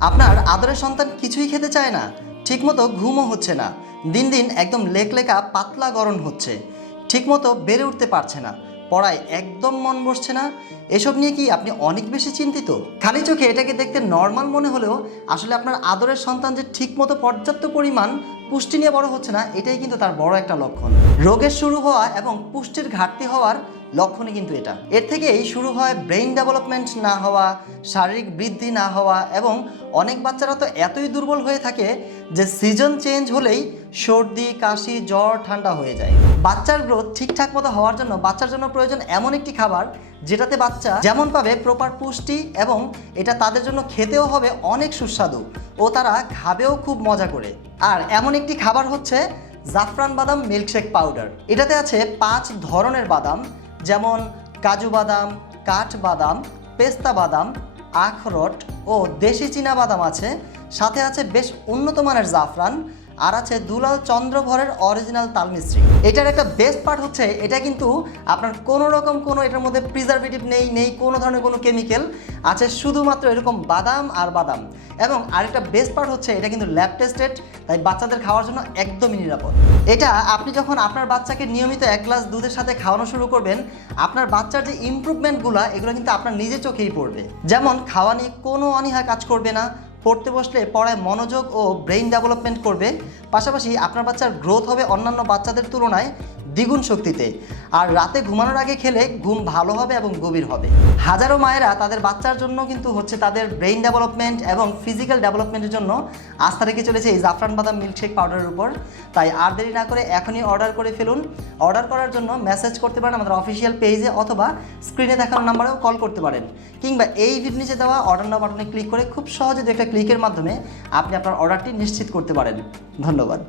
আপনার আদরের সন্তান কিছুই খেতে চায় না, ঠিকমতো ঘুমও হচ্ছে না, দিন দিন একদম লেকলেকা পাতলা গরম হচ্ছে, ঠিকমতো বেড়ে উঠতে পারছে না, পড়ায় একদম মন বসছে না, এসব নিয়ে কি আপনি অনেক বেশি চিন্তিত? খালি চোখে এটাকে দেখতে নর্মাল মনে হলেও আসলে আপনার আদরের সন্তান যে ঠিকমতো পর্যাপ্ত পরিমাণ পুষ্টি নিয়ে বড় হচ্ছে না, এটাই কিন্তু তার বড় একটা লক্ষণ। রোগের শুরু হওয়া এবং পুষ্টির ঘাটতি হওয়ার লক্ষণই কিন্তু এটা। এর থেকেই শুরু হয় ব্রেইন ডেভেলপমেন্ট না হওয়া, শারীরিক বৃদ্ধি না হওয়া এবং অনেক বাচ্চারা তো এতই দুর্বল হয়ে থাকে যে সিজন চেঞ্জ হলেই সর্দি, কাশি, জ্বর, ঠান্ডা হয়ে যায়। বাচ্চার গ্রোথ ঠিকঠাক মতো হওয়ার জন্য বাচ্চার জন্য প্রয়োজন এমন একটি খাবার যেটাতে বাচ্চা যেমন পাবে প্রপার পুষ্টি এবং এটা তাদের জন্য খেতেও হবে অনেক সুস্বাদু ও তারা খাবেও খুব মজা করে। আর এমন একটি খাবার হচ্ছে জাফরান বাদাম মিল্কশেক পাউডার এটাতে আছে পাঁচ ধরনের বাদাম যেমন কাজু বাদাম, কাঠ বাদাম, পেস্তা বাদাম, আখরোট ও দেশি চীনা বাদাম আছে। সাথে আছে বেশ উন্নত মানের জাফরান আর আছে দুলাল চন্দ্রভরের অরিজিনাল তাল মিস্ত্রি এটার একটা বেস্ট পার্ট হচ্ছে, এটা কিন্তু আপনার কোনো রকম কোনো এটার মধ্যে প্রিজারভেটিভ নেই নেই কোনো ধরনের কোনো কেমিক্যাল আছে শুধুমাত্র এরকম বাদাম আর বাদাম। এবং আরেকটা বেস্ট পার্ট হচ্ছে, এটা কিন্তু ল্যাব টেস্টেড তাই বাচ্চাদের খাওয়ার জন্য একদমই নিরাপদ। এটা আপনি যখন আপনার বাচ্চাকে নিয়মিত এক গ্লাস দুধের সাথে খাওয়ানো শুরু করবেন, আপনার বাচ্চার যে ইমপ্রুভমেন্টগুলো এগুলো কিন্তু আপনার নিজে চোখেই পড়বে। যেমন, খাওয়া নিয়ে কোনো অনীহা কাজ করবে না পড়তে বসলে পড়ায় মনোযোগ ও ব্রেইন ডেভেলপমেন্ট করবে। পাশাপাশি আপনার বাচ্চার গ্রোথ হবে অন্যান্য বাচ্চাদের তুলনায় দ্বিগুণ শক্তিতে। আর রাতে ঘুমানোর আগে খেলে ঘুম ভালো হবে এবং গভীর হবে। হাজারো মায়েরা তাদের বাচ্চার জন্য কিন্তু হচ্ছে তাদের ব্রেইন ডেভেলপমেন্ট এবং ফিজিক্যাল ডেভেলপমেন্টের জন্য আস্থা রেখে চলেছে এই জাফরান বাদাম মিল্কশেক পাউডারের উপর। তাই আর দেরি না করে এখনই অর্ডার করে ফেলুন। অর্ডার করার জন্য মেসেজ করতে পারেন আমাদের অফিসিয়াল পেজে অথবা স্ক্রিনে দেখানো নাম্বারেও কল করতে পারেন। কিংবা এই ভিডিও নিচে দেওয়া অর্ডার নাও বাটনে ক্লিক করে খুব সহজে দু একটা ক্লিকের মাধ্যমে আপনি আপনার অর্ডারটি নিশ্চিত করতে পারেন। ধন্যবাদ।